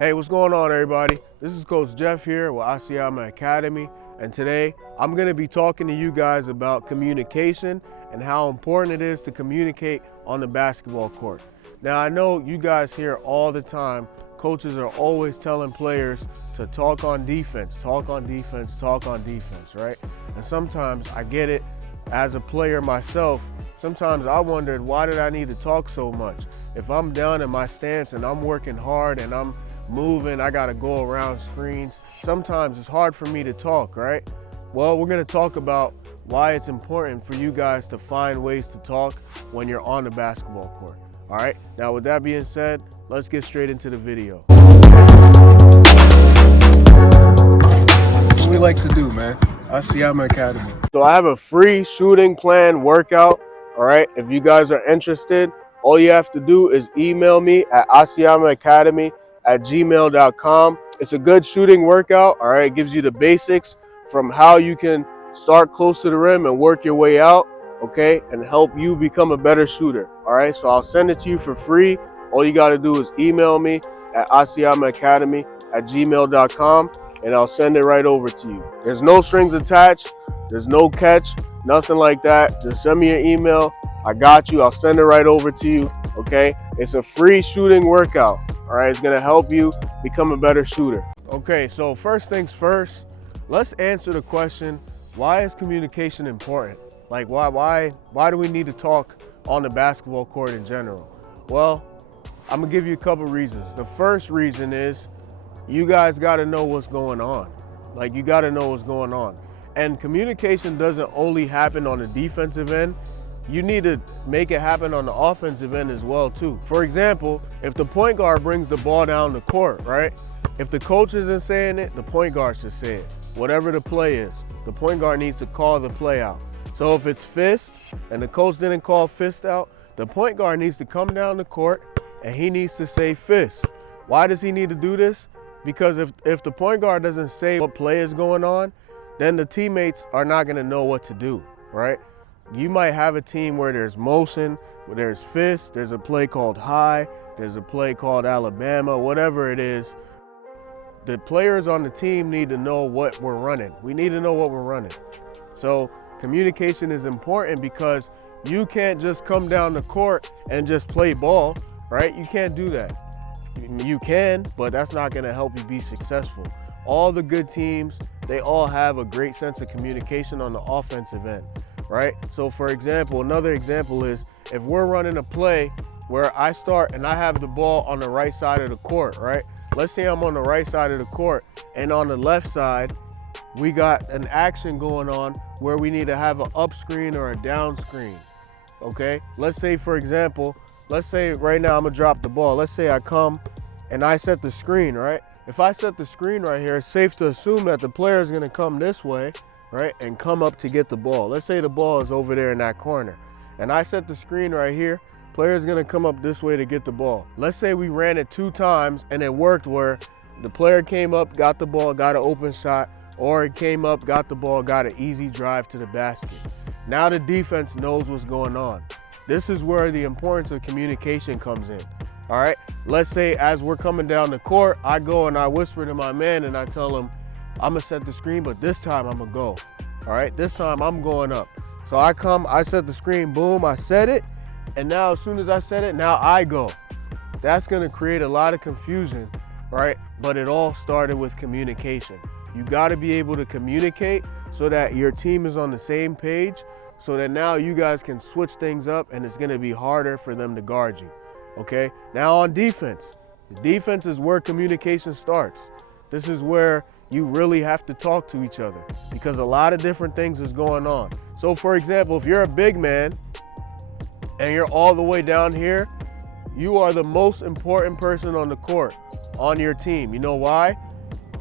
Hey, what's going on, everybody? This is Coach Jeff here with Asiyama Academy, and today I'm going to be talking to you guys about communication and how important it is to communicate on the basketball court. Now, I know you guys hear all the time, coaches are always telling players to talk on defense, right? And sometimes I get it as a player myself. Sometimes I wondered, why did I need to talk so much? If I'm down in my stance and I'm working hard and I'm moving, I gotta go around screens. Sometimes it's hard for me to talk, right? Well, we're gonna talk about why it's important for you guys to find ways to talk when you're on the basketball court. All right, now with that being said, let's get straight into the video. What we like to do, man. Asiyama Academy. So I have a free shooting plan workout, all right? If you guys are interested, all you have to do is email me at asiyamaacademy@gmail.com. It's a good shooting workout, all right? It gives you the basics from how you can start close to the rim and work your way out, okay? And help you become a better shooter, all right? So I'll send it to you for free. All you gotta do is email me at asiyamaacademy@gmail.com and I'll send it right over to you. There's no strings attached. There's no catch, nothing like that. Just send me your email. I got you. I'll send it right over to you, okay? It's a free shooting workout, all right? It's gonna help you become a better shooter. Okay, so first things first, let's answer the question, why is communication important? Like, why do we need to talk on the basketball court in general? Well, I'm gonna give you a couple reasons. The first reason is you guys gotta know what's going on. Like, you gotta know what's going on. And communication doesn't only happen on the defensive end, you need to make it happen on the offensive end as well too. For example, if the point guard brings the ball down the court, right? If the coach isn't saying it, the point guard should say it. Whatever the play is, the point guard needs to call the play out. So if it's fist and the coach didn't call fist out, the point guard needs to come down the court and he needs to say fist. Why does he need to do this? Because if the point guard doesn't say what play is going on, then the teammates are not gonna know what to do, right? You might have a team where there's motion, where there's fist, there's a play called high, there's a play called Alabama, whatever it is. The players on the team need to know what we're running. We need to know what we're running. So communication is important because you can't just come down the court and just play ball, right? You can't do that. You can, but that's not gonna help you be successful. All the good teams, they all have a great sense of communication on the offensive end, right? So for example, another example is if we're running a play where I start and I have the ball on the right side of the court, right? Let's say I'm on the right side of the court and on the left side, we got an action going on where we need to have an up screen or a down screen, okay? Let's say, for example, let's say right now I'm gonna drop the ball. Let's say I come and I set the screen, right? If I set the screen right here, it's safe to assume that the player is gonna come this way, right? And come up to get the ball. Let's say the ball is over there in that corner. And I set the screen right here, player's gonna come up this way to get the ball. Let's say we ran it 2 times and it worked where the player came up, got the ball, got an open shot, or it came up, got the ball, got an easy drive to the basket. Now the defense knows what's going on. This is where the importance of communication comes in. All right, let's say as we're coming down the court, I go and I whisper to my man and I tell him, I'm gonna set the screen, but this time I'm gonna go. All right, this time I'm going up. So I come, I set the screen, boom, I set it, and now as soon as I set it, now I go. That's gonna create a lot of confusion, right? But it all started with communication. You gotta be able to communicate so that your team is on the same page, so that now you guys can switch things up and it's gonna be harder for them to guard you. Okay, now on defense. The defense is where communication starts. This is where you really have to talk to each other because a lot of different things is going on. So for example, if you're a big man and you're all the way down here, you are the most important person on the court, on your team. You know why?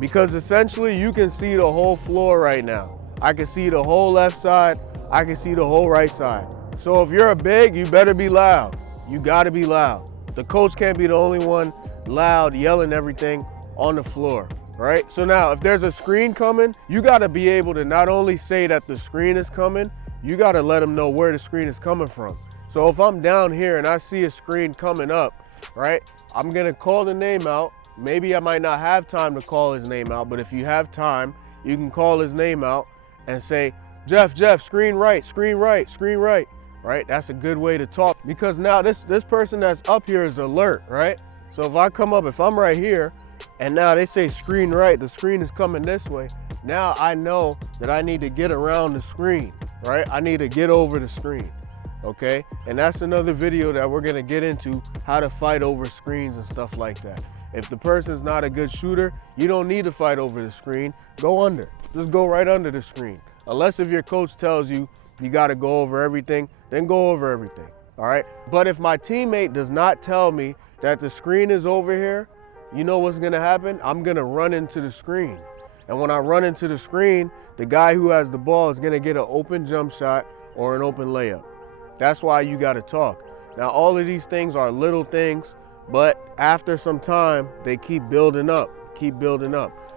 Because essentially you can see the whole floor right now. I can see the whole left side, I can see the whole right side. So if you're a big, you better be loud. You gotta be loud. The coach can't be the only one loud, yelling everything on the floor, right? So now, if there's a screen coming, you gotta be able to not only say that the screen is coming, you gotta let them know where the screen is coming from. So if I'm down here and I see a screen coming up, right? I'm gonna call the name out, maybe I might not have time to call his name out, but if you have time, you can call his name out and say, Jeff, screen right, screen right, screen right, right? That's a good way to talk, because now this person that's up here is alert, right? So if I come up, if I'm right here, and now they say screen right, the screen is coming this way, now I know that I need to get around the screen, right? I need to get over the screen, okay? And that's another video that we're gonna get into, how to fight over screens and stuff like that. If the person's not a good shooter, you don't need to fight over the screen. Go under, just go right under the screen. Unless if your coach tells you you gotta go over everything, then go over everything, all right? But if my teammate does not tell me that the screen is over here, you know what's gonna happen? I'm gonna run into the screen. And when I run into the screen, the guy who has the ball is gonna get an open jump shot or an open layup. That's why you gotta talk. Now, all of these things are little things, but after some time, they keep building up,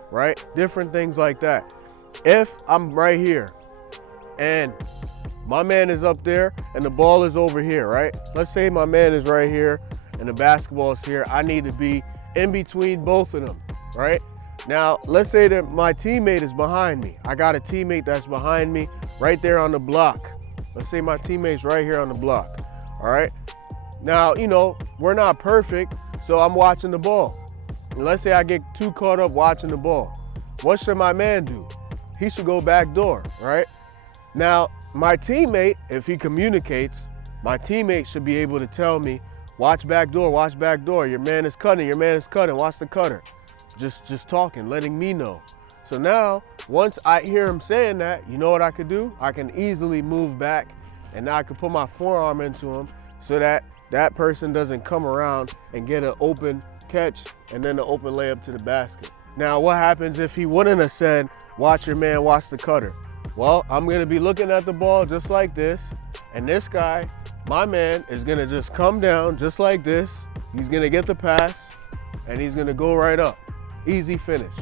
right? Different things like that. If I'm right here and my man is up there and the ball is over here, right? Let's say my man is right here and the basketball is here. I need to be in between both of them, right? Now, let's say that my teammate is behind me. I got a teammate that's behind me right there on the block. Let's say my teammate's right here on the block, all right? Now, you know, we're not perfect, so I'm watching the ball. And let's say I get too caught up watching the ball. What should my man do? He should go back door, right? Now, my teammate, if he communicates, my teammate should be able to tell me, watch back door, your man is cutting, watch the cutter. Just talking, letting me know. So now, once I hear him saying that, you know what I could do? I can easily move back, and now I can put my forearm into him so that that person doesn't come around and get an open catch and then an open layup to the basket. Now, what happens if he wouldn't have said, watch your man, watch the cutter? Well, I'm gonna be looking at the ball just like this, and this guy, my man, is gonna just come down just like this. He's gonna get the pass, and he's gonna go right up. Easy finish.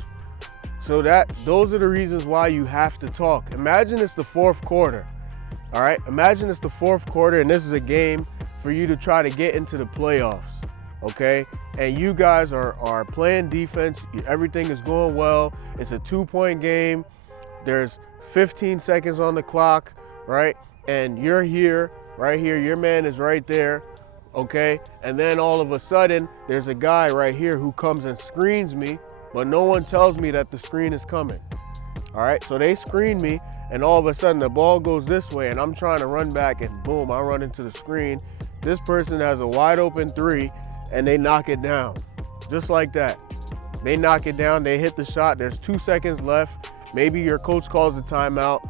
So those are the reasons why you have to talk. Imagine it's the fourth quarter, all right? Imagine it's the fourth quarter and this is a game for you to try to get into the playoffs, okay? And you guys are playing defense, everything is going well. It's a 2-point game. There's 15 seconds on the clock, right? And you're here, right here, your man is right there, okay? And then all of a sudden, there's a guy right here who comes and screens me, but no one tells me that the screen is coming. All right, so they screen me, and all of a sudden the ball goes this way, and I'm trying to run back, and boom, I run into the screen. This person has a wide open three, and they knock it down, just like that. They knock it down, they hit the shot, there's 2 seconds left. Maybe your coach calls a timeout,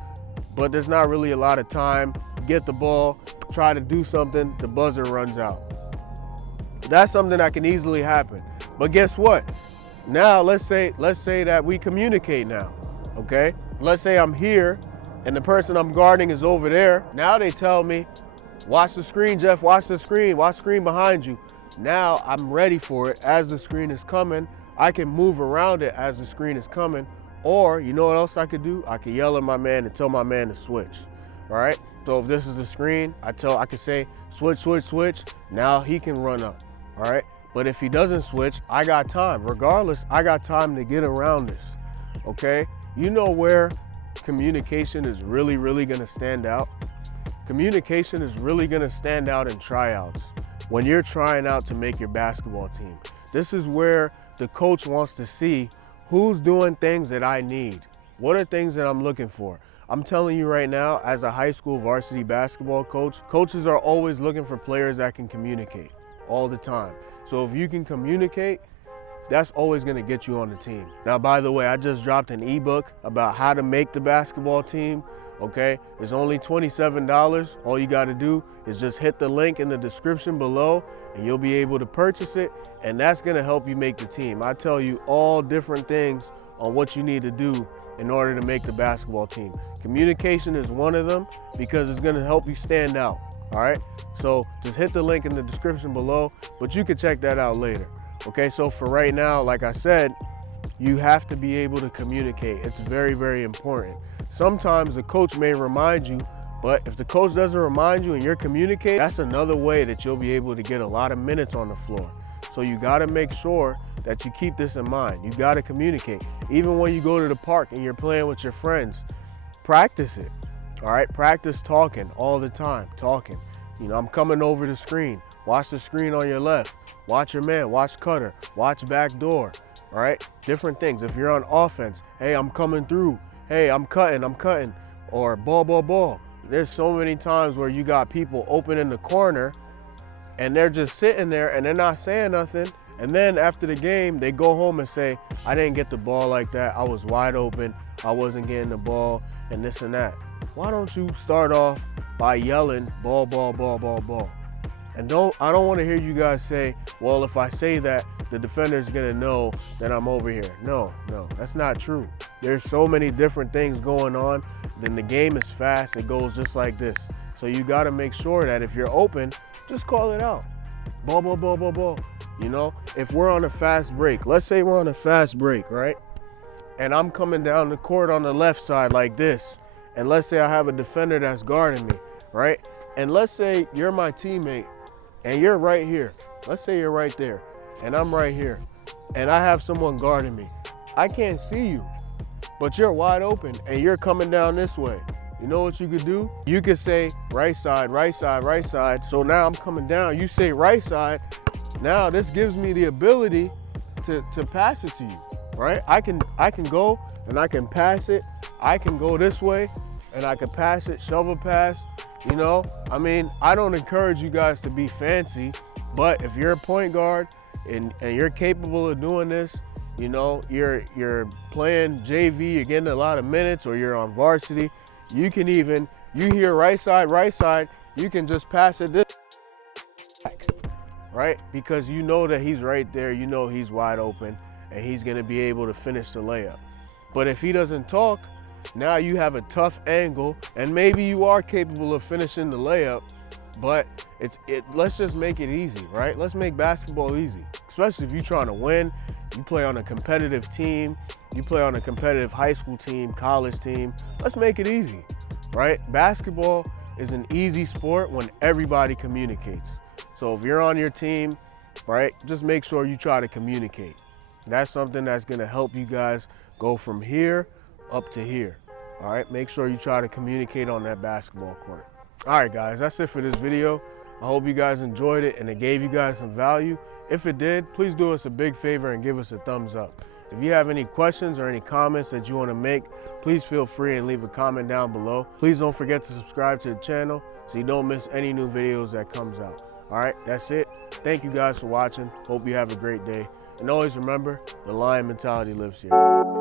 but there's not really a lot of time. Get the ball, try to do something, the buzzer runs out. That's something that can easily happen. But guess what? Now, let's say that we communicate now, okay? Let's say I'm here and the person I'm guarding is over there. Now they tell me, watch the screen, Jeff, watch the screen behind you. Now I'm ready for it as the screen is coming. I can move around it as the screen is coming. Or, you know what else I could do? I could yell at my man and tell my man to switch, all right? So if this is the screen, I could say, switch. Now he can run up, all right? But if he doesn't switch, I got time. Regardless, I got time to get around this, okay? You know where communication is really gonna stand out? Communication is really gonna stand out in tryouts. When you're trying out to make your basketball team. This is where the coach wants to see who's doing things that I need. What are things that I'm looking for? I'm telling you right now, as a high school varsity basketball coach, coaches are always looking for players that can communicate all the time. So if you can communicate, that's always gonna get you on the team. Now, by the way, I just dropped an ebook about how to make the basketball team, okay? It's only $27. All you gotta do is just hit the link in the description below and you'll be able to purchase it, and that's gonna help you make the team. I tell you all different things on what you need to do in order to make the basketball team. Communication is one of them because it's gonna help you stand out, all right? So just hit the link in the description below, but you can check that out later. Okay, so for right now, like I said, you have to be able to communicate. It's very important. Sometimes the coach may remind you, but if the coach doesn't remind you and you're communicating, that's another way that you'll be able to get a lot of minutes on the floor. So you got to make sure that you keep this in mind. You got to communicate. Even when you go to the park and you're playing with your friends, practice it. All right, practice talking all the time, talking. You know, I'm coming over the screen. Watch the screen on your left. Watch your man, watch cutter, watch back door. All right, different things. If you're on offense, hey, I'm coming through. Hey, I'm cutting, or ball, ball, ball. There's so many times where you got people open in the corner and they're just sitting there and they're not saying nothing. And then after the game, they go home and say, I didn't get the ball like that. I was wide open. I wasn't getting the ball and this and that. Why don't you start off by yelling ball, ball, ball, ball, ball? And I don't want to hear you guys say, well, if I say that, the defender's gonna know that I'm over here. No, that's not true. There's so many different things going on. Then the game is fast. It goes just like this. So you got to make sure that if you're open, just call it out. Ball, ball, ball, ball, ball. You know, if we're on a fast break, let's say we're on a fast break, right? And I'm coming down the court on the left side like this. And let's say I have a defender that's guarding me, right? And let's say you're my teammate and you're right here. Let's say you're right there and I'm right here and I have someone guarding me. I can't see you, but you're wide open and you're coming down this way. You know what you could do? You could say right side, right side, right side. So now I'm coming down. You say right side. Now this gives me the ability to pass it to you, right? I can go and I can pass it. I can go this way and I can pass it, shovel pass. You know, I mean, I don't encourage you guys to be fancy, but if you're a point guard and you're capable of doing this, you know, you're playing JV, you're getting a lot of minutes, or you're on varsity, you can even, you hear right side, you can just pass it this back, right? Because you know that he's right there, you know he's wide open, and he's gonna be able to finish the layup. But if he doesn't talk, now you have a tough angle, and maybe you are capable of finishing the layup, but let's just make it easy, right? Let's make basketball easy, especially if you're trying to win. You play on a competitive team, you play on a competitive high school team, college team. Let's make it easy, right? Basketball is an easy sport when everybody communicates. So if you're on your team, right, just make sure you try to communicate. That's something that's gonna help you guys go from here up to here. All right, make sure you try to communicate on that basketball court. All right, guys, that's it for this video. I hope you guys enjoyed it and it gave you guys some value. If it did, please do us a big favor and give us a thumbs up. If you have any questions or any comments that you want to make, please feel free and leave a comment down below. Please don't forget to subscribe to the channel so you don't miss any new videos that comes out. All right, that's it. Thank you guys for watching. Hope you have a great day. And always remember, the Lion mentality lives here.